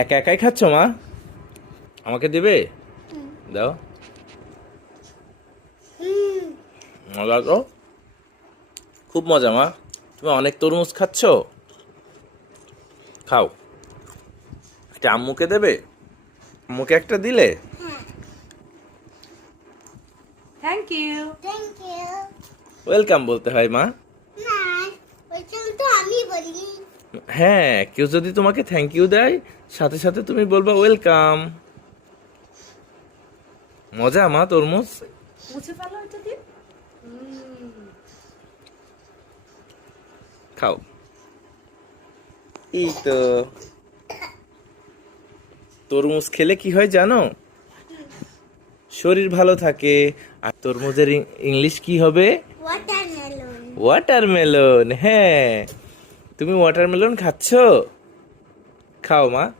একা একাই খাচ্ছ মা? আমাকে দেবে? দাও। মজা তো, খুব মজা মা। তুমি অনেক তরমুজ খাচ্ছ, খাও। একটা আম্মুকে দেবে? আম্মুকে একটা দিলে? Thank you. Thank you. Welcome বলতে হয় মা। না, ওইটা তো আমি বলি। হ্যাঁ, কেউ যদি তোমাকে থ্যাংক ইউ দেয়, সাথে সাথে তুমি বলবা ওয়েলকাম। মজা মা তরমুজ। মুছে ফেলো এটা দিয়ে। খাও। এই তো, তরমুজ খেলে কি হয় জানো? শরীর ভালো থাকে। আর তরমুজের ইংলিশ কি হবে? ওয়াটারমেলন। ওয়াটারমেলন। হ্যাঁ, তুমি ওয়াটারমেলন খাচ্ছো? খাও মা।